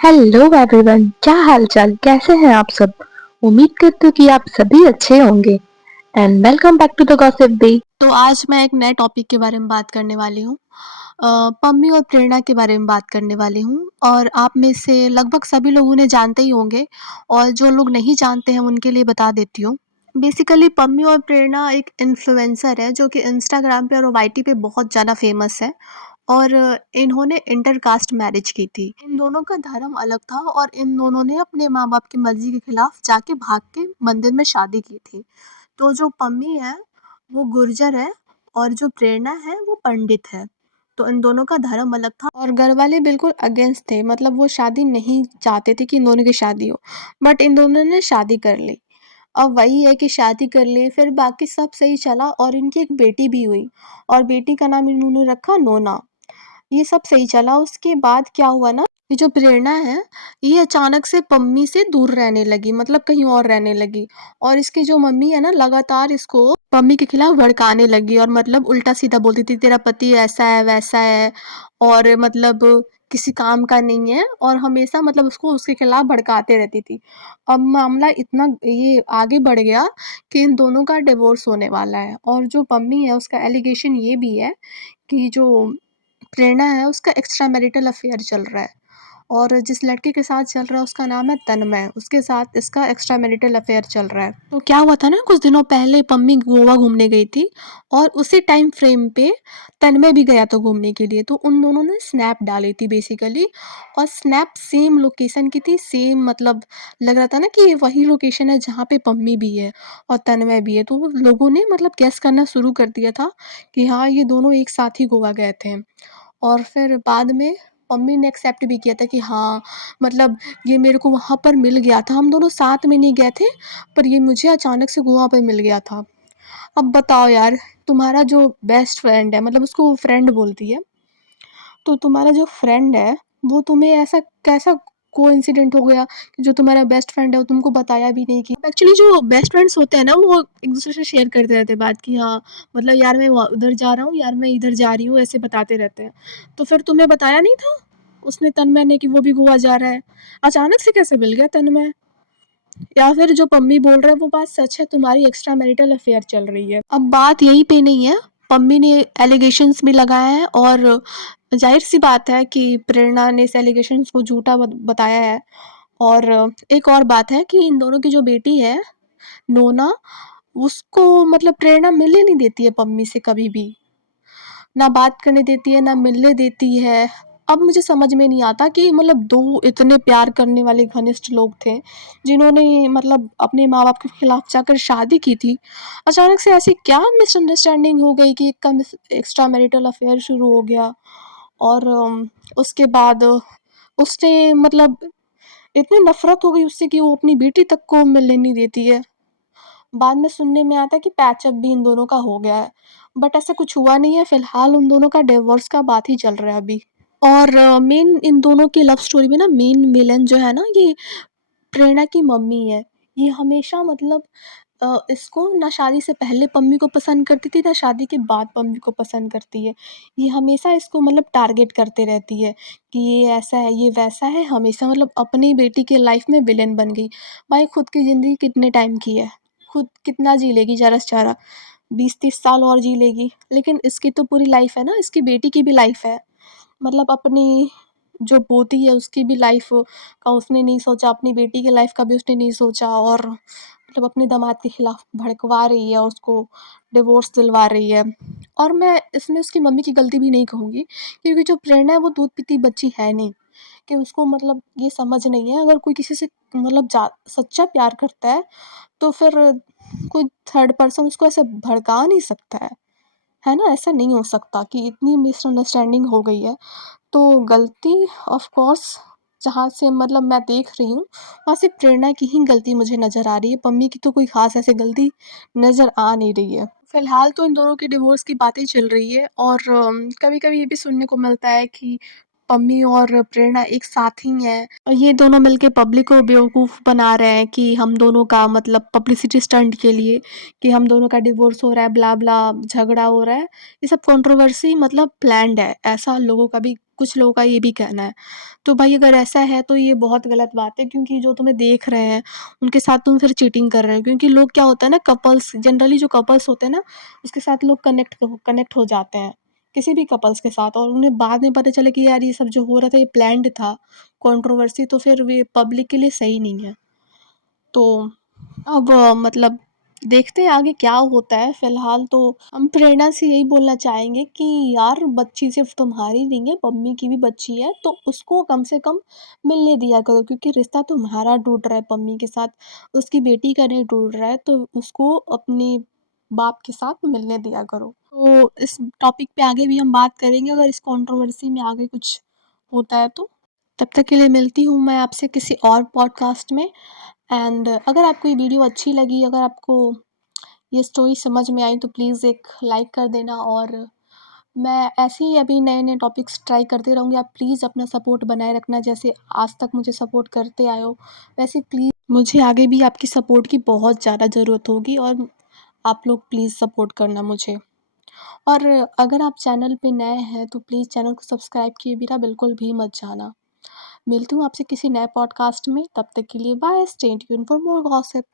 Hello everyone, क्या हालचाल? कैसे हैं आप सब? उम्मीद करती हूँ कि आप सभी अच्छे होंगे। And welcome back to the gossip bee. तो आज मैं एक नए टॉपिक के बारे में बात करने वाली हूँ। पम्मी और प्रेरणा के बारे में बात करने वाली हूँ और आप में से लगभग सभी लोग उन्हें जानते ही होंगे और जो लोग नहीं जानते हैं उनके लिए बता देती हूँ। बेसिकली पम्मी और प्रेरणा एक इन्फ्लुएंसर है जो कि इंस्टाग्राम पे और वाईटी पे बहुत ज़्यादा फेमस है और इन्होंने इंटरकास्ट मैरिज की थी। इन दोनों का धर्म अलग था और इन दोनों ने अपने माँ-बाप की मर्ज़ी के खिलाफ जाके भाग के मंदिर में शादी की थी। तो जो पम्मी है वो गुर्जर है और जो प्रेरणा है वो पंडित है। तो इन दोनों का धर्म अलग था और घर वाले बिल्कुल अगेंस्ट थे, मतलब वो शादी नहीं चाहते थे कि इन दोनों की शादी हो, बट इन दोनों ने शादी कर ली। अब वही है कि शादी कर ली, फिर बाकी सब सही चला और इनकी एक बेटी भी हुई और बेटी का नाम इन्होंने रखा नोना। ये सब सही चला, उसके बाद क्या हुआ ना, ये जो प्रेरणा है ये अचानक से पम्मी से दूर रहने लगी, मतलब कहीं और रहने लगी और इसकी जो मम्मी है ना लगातार इसको पम्मी के खिलाफ भड़काने लगी और मतलब उल्टा सीधा बोलती थी तेरा पति ऐसा है वैसा है और मतलब किसी काम का नहीं है और हमेशा मतलब उसको उसके खिलाफ भड़काते रहती थी। अब मामला इतना ये आगे बढ़ गया कि इन दोनों का डिवोर्स होने वाला है और जो पम्मी है उसका एलिगेशन ये भी है कि जो प्रेरणा है उसका एक्स्ट्रा मैरिटल अफेयर चल रहा है और जिस लड़के के साथ चल रहा है उसका नाम है तन्मय, उसके साथ इसका एक्स्ट्रा मैरिटल अफेयर चल रहा है। तो क्या हुआ था ना, कुछ दिनों पहले पम्मी गोवा घूमने गई थी और उसी टाइम फ्रेम पे तन्मय भी गया था घूमने के लिए, तो उन दोनों ने स्नैप डाली थी बेसिकली और स्नैप सेम लोकेशन की थी, सेम मतलब लग रहा था ना कि ये वही लोकेशन है जहाँ पे पम्मी भी है और तन्मय भी है, तो लोगों ने मतलब गेस करना शुरू कर दिया था कि हाँ ये दोनों एक साथ ही गोवा गए थे। और फिर बाद में मम्मी ने एक्सेप्ट भी किया था कि हाँ, मतलब ये मेरे को वहाँ पर मिल गया था, हम दोनों साथ में नहीं गए थे, पर ये मुझे अचानक से गोवा पे मिल गया था। अब बताओ यार, तुम्हारा जो बेस्ट फ्रेंड है, मतलब उसको वो फ्रेंड बोलती है, तो तुम्हारा जो फ्रेंड है वो तुम्हें ऐसा कैसा कोइंसिडेंट हो गया कि जो तुम्हारा बेस्ट फ्रेंड है वो तुमको बताया भी नहीं? कि एक्चुअली जो बेस्ट फ्रेंड्स होते हैं ना वो एक दूसरे से शेयर करते रहते हैं बात कि हाँ, मतलब यार मैं उधर जा रहा हूँ, यार मैं इधर जा रही हूँ, ऐसे बताते रहते हैं। तो फिर तुम्हें बताया नहीं था उसने, तन्मय ने, कि वो भी गोवा जा रहा है? अचानक से कैसे मिल गया तन्मय? या फिर जो पम्मी बोल रहा है वो बात सच है, तुम्हारी एक्स्ट्रा मैरिटल अफेयर चल रही है? अब बात यहीं पे नहीं है, पम्मी ने एलिगेशंस भी लगाए हैं और जाहिर सी बात है कि प्रेरणा ने इस एलिगेशंस को झूठा बताया है। और एक और बात है कि इन दोनों की जो बेटी है नोना, उसको मतलब प्रेरणा मिलने नहीं देती है पम्मी से कभी भी, ना बात करने देती है ना मिलने देती है। अब मुझे समझ में नहीं आता कि मतलब दो इतने प्यार करने वाले घनिष्ठ लोग थे जिन्होंने मतलब अपने माँ बाप के खिलाफ जाकर शादी की थी, अचानक से ऐसी क्या मिसअंडरस्टैंडिंग हो गई कि एक का एक्स्ट्रा मैरिटल अफेयर शुरू हो गया और उसके बाद उसने मतलब इतनी नफरत हो गई उससे कि वो अपनी बेटी तक को मिलने नहीं देती है। बाद में सुनने में आता है कि पैचअप भी इन दोनों का हो गया है, बट ऐसा कुछ हुआ नहीं है, फिलहाल उन दोनों का डिवोर्स का बात ही चल रहा है अभी। और मेन इन दोनों की लव स्टोरी में ना मेन विलन जो है ना, ये प्रेरणा की मम्मी है। ये हमेशा मतलब इसको ना शादी से पहले पम्मी को पसंद करती थी ना शादी के बाद पम्मी को पसंद करती है। ये हमेशा इसको मतलब टारगेट करते रहती है कि ये ऐसा है ये वैसा है, हमेशा मतलब अपनी बेटी के लाइफ में विलेन बन गई। भाई खुद की ज़िंदगी कितने टाइम की है, खुद कितना जी लेगी ज़रा से ज़रा, 20-30 साल और जी लेगी, लेकिन इसकी तो पूरी लाइफ है ना, इसकी बेटी की भी लाइफ है। मतलब अपनी जो पोती है उसकी भी लाइफ का उसने नहीं सोचा, अपनी बेटी की लाइफ का भी उसने नहीं सोचा और मतलब अपने दामाद के खिलाफ भड़कवा रही है और उसको डिवोर्स दिलवा रही है। और मैं इसमें उसकी मम्मी की गलती भी नहीं कहूँगी, क्योंकि जो प्रेरणा है वो दूध पीती बच्ची है नहीं कि उसको मतलब ये समझ नहीं है, अगर कोई किसी से मतलब सच्चा प्यार करता है तो फिर कोई थर्ड पर्सन उसको ऐसे भड़का नहीं सकता है ना? ऐसा नहीं हो सकता कि इतनी मिसअंडरस्टैंडिंग हो गई है। तो गलती ऑफ कोर्स जहाँ से मतलब मैं देख रही हूँ वहाँ से प्रेरणा की ही गलती मुझे नज़र आ रही है, पम्मी की तो कोई ख़ास ऐसे गलती नज़र आ नहीं रही है। फ़िलहाल तो इन दोनों के डिवोर्स की बातें चल रही है और कभी-कभी ये भी सुनने को मिलता है कि पम्मी और प्रेरणा एक साथ ही हैं और ये दोनों मिलके पब्लिक को बेवकूफ़ बना रहे हैं कि हम दोनों का मतलब पब्लिसिटी स्टंट के लिए कि हम दोनों का डिवोर्स हो रहा है, ब्ला ब्ला, झगड़ा हो रहा है। ये सब कंट्रोवर्सी मतलब प्लान्ड है, ऐसा लोगों का भी कुछ लोगों का ये भी कहना है। तो भाई अगर ऐसा है तो ये बहुत गलत बात है, क्योंकि जो तुम्हें देख रहे हैं उनके साथ तुम फिर चीटिंग कर रहे हो। क्योंकि लोग क्या होता है ना, कपल्स जनरली जो कपल्स होते हैं ना, उसके साथ लोग कनेक्ट हो जाते हैं, किसी भी कपल्स के साथ, और उन्हें बाद में पता चले कि यार ये सब जो हो रहा था ये प्लान्ड था, कंट्रोवर्सी, तो फिर ये पब्लिक के लिए सही नहीं है। तो अब मतलब देखते हैं आगे क्या होता है। फ़िलहाल तो हम प्रेरणा से यही बोलना चाहेंगे कि यार बच्ची सिर्फ़ तुम्हारी नहीं है, मम्मी की भी बच्ची है, तो उसको कम से कम मिलने दिया करो, क्योंकि रिश्ता तुम्हारा टूट रहा है पम्मी के साथ, उसकी बेटी का नहीं टूट रहा है, तो उसको अपने बाप के साथ मिलने दिया करो। तो इस टॉपिक पे आगे भी हम बात करेंगे अगर इस कंट्रोवर्सी में आगे कुछ होता है तो। तब तक के लिए मिलती हूँ मैं आपसे किसी और पॉडकास्ट में। एंड अगर आपको ये वीडियो अच्छी लगी, अगर आपको ये स्टोरी समझ में आई, तो प्लीज़ एक लाइक कर देना, और मैं ऐसे ही अभी नए-नए टॉपिक्स ट्राई करती रहूँगी। आप प्लीज़ अपना सपोर्ट बनाए रखना, जैसे आज तक मुझे सपोर्ट करते आए हो, वैसे प्लीज़ मुझे आगे भी आपकी सपोर्ट की बहुत ज़्यादा ज़रूरत होगी, और आप लोग प्लीज़ सपोर्ट करना मुझे। और अगर आप चैनल पे नए हैं तो प्लीज़ चैनल को सब्सक्राइब किए बिना बिल्कुल भी मत जाना। मिलती हूँ आपसे किसी नए पॉडकास्ट में, तब तक के लिए bye, stay tuned for more gossip.